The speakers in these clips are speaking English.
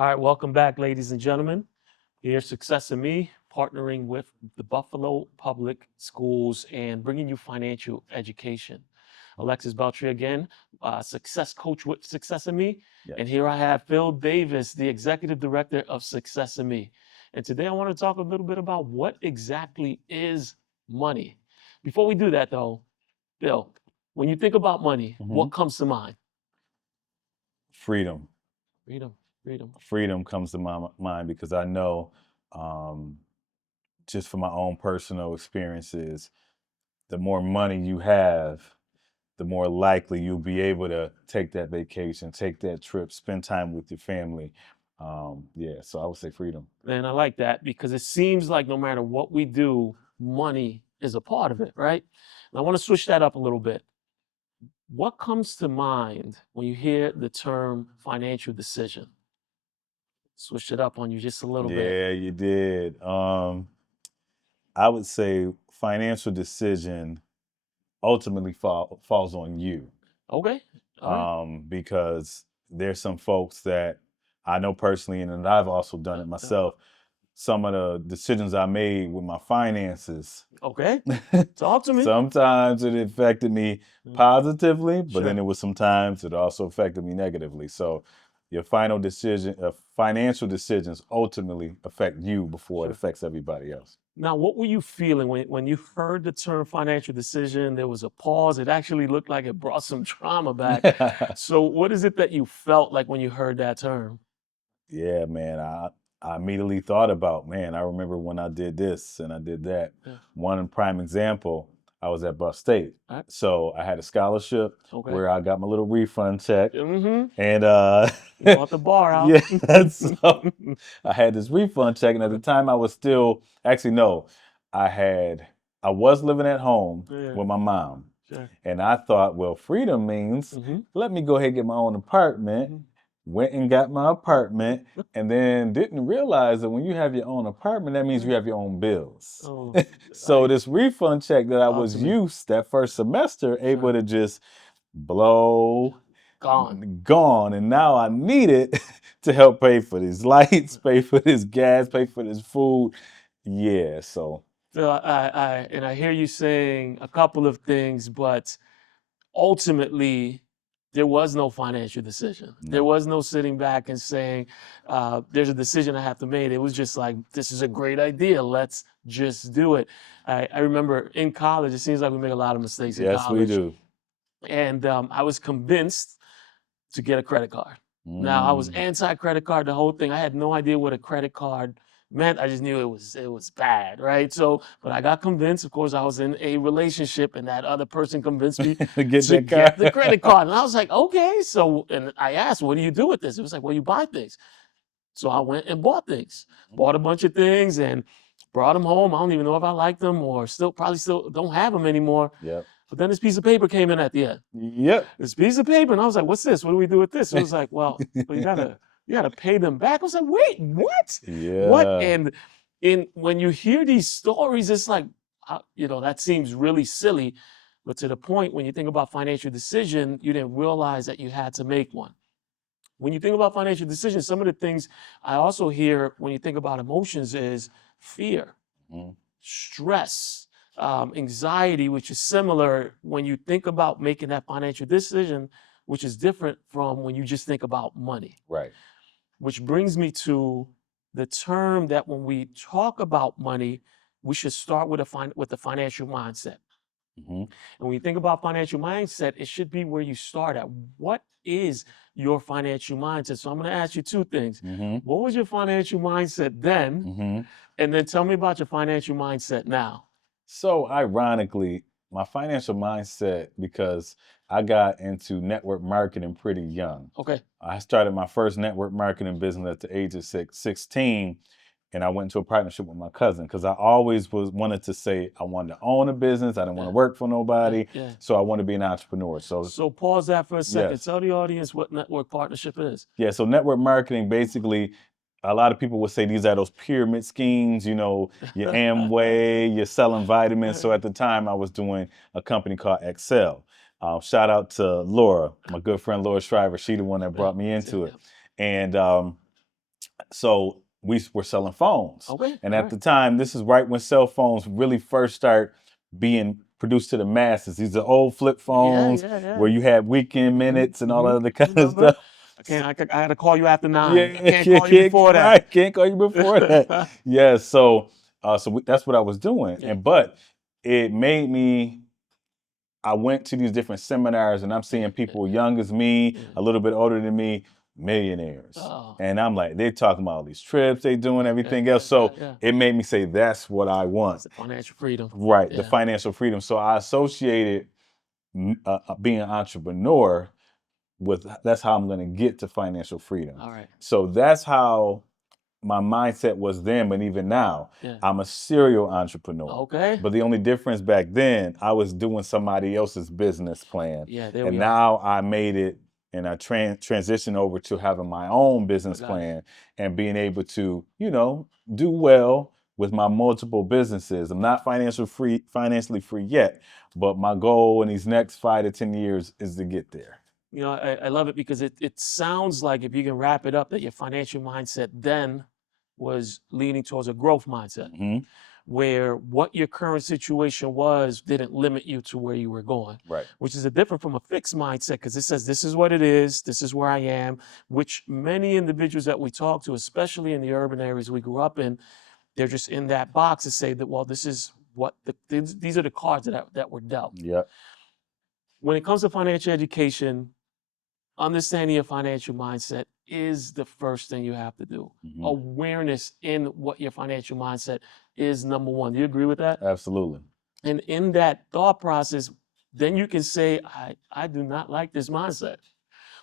All right, welcome back, ladies and gentlemen. Here's Success+Me, partnering with the Buffalo Public Schools and bringing you financial education. Alexis Beltry again, success coach with Success+Me. And Yes. here I have Phil Davis, the executive director of Success+Me. And today I want to talk a little bit about what exactly is money. Before we do that, though, Phil, when you think about money, what hmm comes to mind? Freedom. Freedom, freedom. Freedom comes to my mind because I know, um, just from my own personal experiences, the more money you have, the more likely you'll be able to take that vacation, take that trip, spend time with your family. Yeah, so I would say freedom. And I like that because it seems like no matter what we do, money is a part of it, right? And I want to switch that up a little bit. What comes to mind when you hear the term financial decision? Switch it up on you just a little bit. Yeah, you did. I would say financial decision ultimately falls on you. Okay. All right. Because there's some folks that I know personally, and I've also done Uh, it uh, myself. Some of the decisions I made with my finances, Okay. Talk to me. sometimes it affected me Mm, positively, but then Sure. it was sometimes it also affected me negatively. So your financial decisions ultimately affect you before it Sure. affects everybody else. Now, what were you feeling when you heard the term financial decision? There was a pause. It actually looked like it brought some trauma back. So, what is it that you felt like when you heard that term? Yeah, man. I immediately thought about, man, I remember when I did this and I did that. Yeah. One prime example, I was at Buff State. All right. So I had a scholarship Okay. where I got my little refund check. Mm-hmm. And You brought the bar out. yeah, so I had this refund check. And at the time I was still actually no, I had I was living at home Yeah, with my mom. sure. And I thought, well, freedom means Mm-hmm. let me go ahead and get my own apartment. Mm-hmm. Went and got my apartment and then didn't realize that when you have your own apartment, that means you have your own bills. Oh, So I this refund check that I talk to was me. used that first semester able Sure. to just blow Gone. gone. And now I need it to help pay for these lights, pay for this gas, pay for this food. Yeah, so So and I hear you saying a couple of things, but ultimately, there was no financial decision. There no. was no sitting back and saying, there's a decision I have to make. It was just like, this is a great idea. Let's just do it. I remember in college, it seems like we make a lot of mistakes in Yes, we college. do. And I was convinced to get a credit card. Now, I was Mm, anti-credit card, the whole thing. I had no idea what a credit card meant. I just knew it was bad, right? So, but I got convinced. Of course, I was in a relationship, and that other person convinced me get to that get the car. credit card. And I was like, okay. So, and I asked, what do you do with this? It was like, well, you buy things. So I went and bought things, bought a bunch of things, and brought them home. I don't even know if I like them or probably still don't have them anymore. Yep. But then this piece of paper came in at the end, Yep. this piece of paper. And I was like, what's this? What do we do with this? It was like, well, you gotta pay them back. I was like, wait, what? What? Yeah. And when you hear these stories, it's like, that seems really silly. But to the point, when you think about financial decision, you didn't realize that you had to make one. When you think about financial decisions, some of the things I also hear when you think about emotions is fear, Mm, stress, anxiety, which is similar when you think about making that financial decision, which is different from when you just think about money. right. Which brings me to the term that when we talk about money, we should start with the financial mindset. hmm And when you think about financial mindset, it should be where you start at. What is your financial mindset? So I'm going to ask you two things. hmm What was your financial mindset then? hmm And then tell me about your financial mindset now. So ironically, my financial mindset, because I got into network marketing pretty young. Okay. I started my first network marketing business at the age of 16, and I went into a partnership with my cousin because I always wanted to say I wanted to own a business. I didn't want to Yeah. work for Yeah. nobody, Yeah. so I wanted to be an entrepreneur. So So pause that for a second. yes, Tell the audience what network partnership is. yeah. So network marketing basically. A lot of people would say these are those pyramid schemes, your Amway, you're selling vitamins. So at the time, I was doing a company called Excel. Shout out to Laura, my good friend Laura Shriver. She the one that Yeah. brought me into Yeah. it. And So we were selling phones. Okay. And all at the time, this is right when cell phones really first start being produced to the masses. These are old flip Yeah, phones yeah. where you had weekend minutes and all that other kind of Remember? stuff. I gotta call you after 9. I Yeah, can't call you before that. right. Can't call you before that. Yeah, so that's what I was doing. Yeah. But it made me. I went to these different seminars, and I'm seeing people young as me, Yeah. a little bit older than me, millionaires, Oh, and I'm like, they're talking about all these trips they doing, everything else. yeah, So yeah. it made me say, that's what I want. It's the financial freedom. Right, the Yeah. financial freedom. So I associated being an entrepreneur with that's how I'm going to get to financial freedom. All right. So that's how my mindset was then, but even now, Yeah. I'm a serial entrepreneur. Okay. But the only difference back then, I was doing somebody else's business plan. Yeah, there And we are. now I made it and I transitioned over to having my own business got it. plan and being able to, do well with my multiple businesses. I'm not financially free yet, but my goal in these next 5 to 10 years is to get there. I love it because it sounds like, if you can wrap it up, that your financial mindset then was leaning towards a growth mindset, Mhm. where what your current situation was didn't limit you to where you were going, Right. which is a different from a fixed mindset, because it says this is what it is, this is where I am, which many individuals that we talk to, especially in the urban areas we grew up in, they're just in that box to say that, well, this is what these are the cards that were dealt. Yep. When it comes to financial education, understanding your financial mindset is the first thing you have to do. Mhm. Awareness in what your financial mindset is number one. Do you agree with that? Absolutely. And in that thought process, then you can say, I do not like this mindset.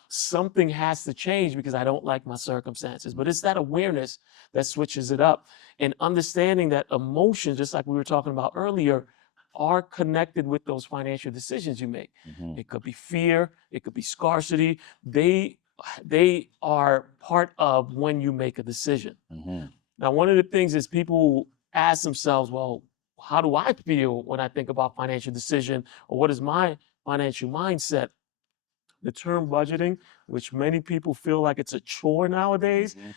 Something has to change because I don't like my circumstances. But it's that awareness that switches it up, and understanding that emotions, just like we were talking about earlier, are connected with those financial decisions you make. Mhm. It could be fear, it could be scarcity. They are part of when you make a decision. Mhm. Now, one of the things is people ask themselves, well, how do I feel when I think about financial decision, or what is my financial mindset? The term budgeting, which many people feel like it's a chore nowadays, Mhm.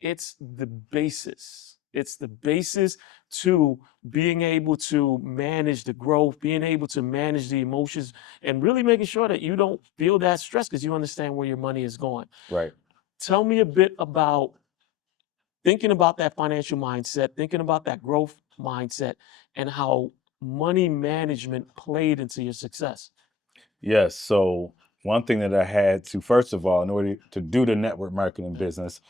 it's the basis. It's the basis to being able to manage the growth, being able to manage the emotions, and really making sure that you don't feel that stress because you understand where your money is going. Right. Tell me a bit about thinking about that financial mindset, thinking about that growth mindset, and how money management played into your success. Yes. So one thing that I had to, first of all, in order to do the network marketing business,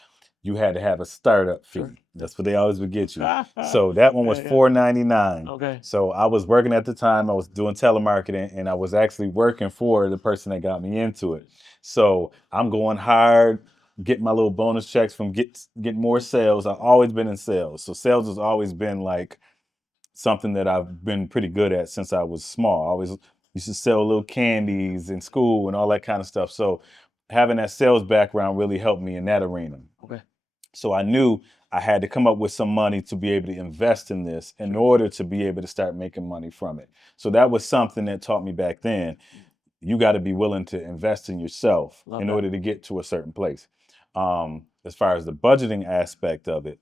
you had to have a startup fee. Sure. That's what they always would get you. So that one was Yeah. $4.99. Okay. So I was working at the time. I was doing telemarketing, and I was actually working for the person that got me into it. So I'm going hard, getting my little bonus checks from getting more sales. I've always been in sales, so sales has always been like something that I've been pretty good at since I was small. I always used to sell little candies in school and all that kind of stuff. So having that sales background really helped me in that arena. Okay. So I knew I had to come up with some money to be able to invest in this in order to be able to start making money from it. So that was something that taught me back then. You got to be willing to invest in yourself Love in that. order to get to a certain place. As far as the budgeting aspect of it,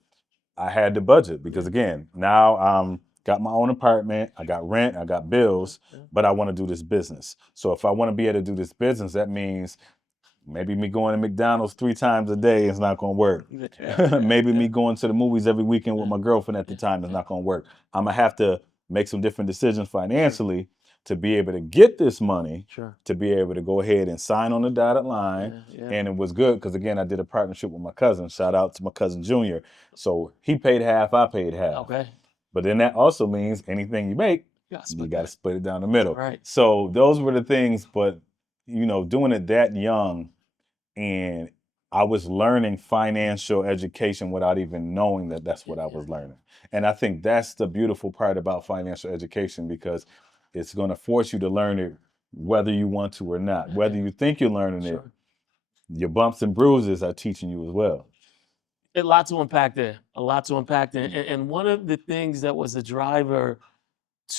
I had to budget because again, now got my own apartment, I got rent, I got bills, but I want to do this business. So if I want to be able to do this business, that means maybe me going to McDonald's 3 times a day is not going to work. Maybe me going to the movies every weekend with my girlfriend at the time is not going to work. I'm going to have to make some different decisions financially to be able to get this money, Sure. to be able to go ahead and sign on the dotted line. Yeah. And it was good because, again, I did a partnership with my cousin. Shout out to my cousin Junior. So he paid half, I paid half. Okay. But then that also means anything you make, you got to split it down the middle. Right. So those were the things, but, doing it that young, and I was learning financial education without even knowing that that's what I was learning. And I think that's the beautiful part about financial education, because it's going to force you to learn it whether you want to or not. Whether you think you're learning it, Sure. your bumps and bruises are teaching you as well. A lot to unpack there. A lot to unpack there. And one of the things that was the driver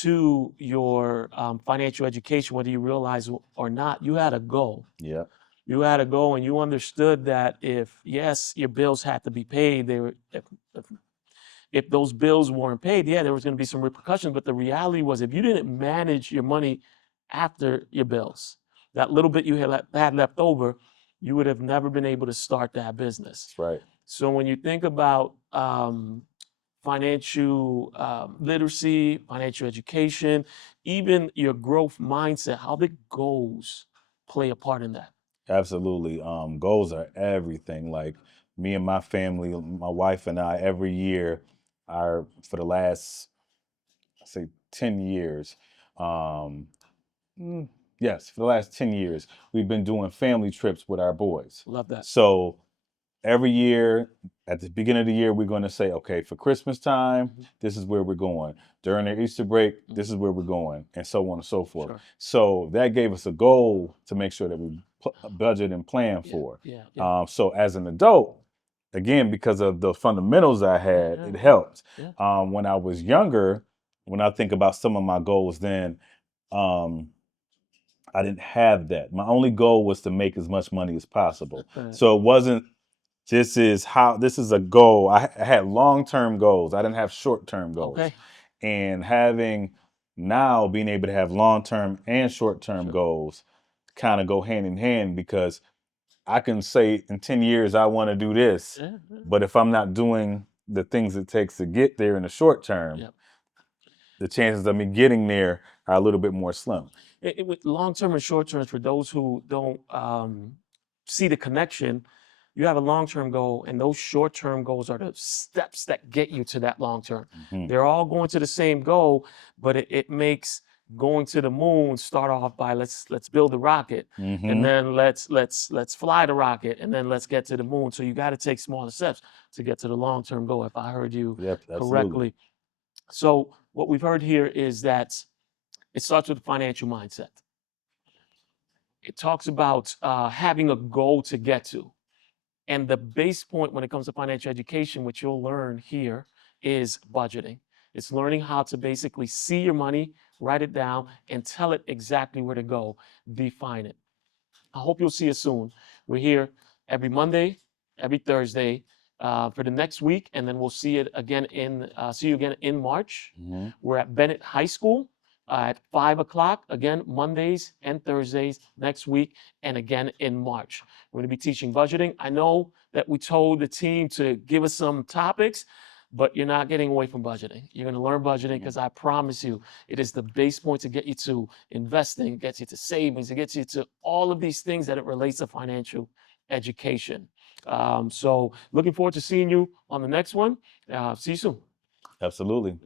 to your financial education, whether you realize or not, you had a goal. Yeah. You had a goal and you understood that if, yes, your bills had to be paid, if those bills weren't paid, yeah, there was going to be some repercussions. But the reality was, if you didn't manage your money after your bills, that little bit you had left over, you would have never been able to start that business. That's right. So when you think about financial literacy, financial education, even your growth mindset, how the goals play a part in that. Absolutely. Goals are everything. Like me and my family, my wife and I, every year, for the last, say, 10 years, um, yes, for the last 10 years, we've been doing family trips with our boys. Love that. So every year, at the beginning of the year, we're going to say, okay, for Christmas time, this is where we're going. During their Easter break, this is where we're going, and so on and so forth. Sure. So that gave us a goal to make sure that we budget and plan for. Yeah. So as an adult, again, because of the fundamentals I had, it helped. Yeah. When I was younger, when I think about some of my goals then, I didn't have that. My only goal was to make as much money as possible. So it wasn't, this is a goal. I had long-term goals. I didn't have short-term goals. Okay. And being able to have long-term and short-term goals kind of go hand in hand, because I can say in 10 years, I want to do this, but if I'm not doing the things it takes to get there in the short term, the chances of me getting there are a little bit more slim. With long-term and short-term, for those who don't see the connection, you have a long-term goal, and those short-term goals are the steps that get you to that long-term. They're all going to the same goal, but it makes going to the moon start off by let's build a rocket, and then let's fly the rocket, and then let's get to the moon. So you got to take smaller steps to get to the long-term goal, if I heard you correctly. So what we've heard here is that it starts with a financial mindset. It talks about having a goal to get to. And the base point when it comes to financial education, which you'll learn here, is budgeting. It's learning how to basically see your money, write it down, and tell it exactly where to go, define it. I hope you'll see us soon. We're here every Monday, every Thursday for the next week, and then we'll see you again in March. We're at Bennett High School at 5 o'clock, again, Mondays and Thursdays next week, and again in March. We're going to be teaching budgeting. I know that we told the team to give us some topics, but you're not getting away from budgeting. You're going to learn budgeting, because I promise you, it is the base point to get you to investing, it gets you to savings, it gets you to all of these things that it relates to financial education. So looking forward to seeing you on the next one. See you soon. Absolutely.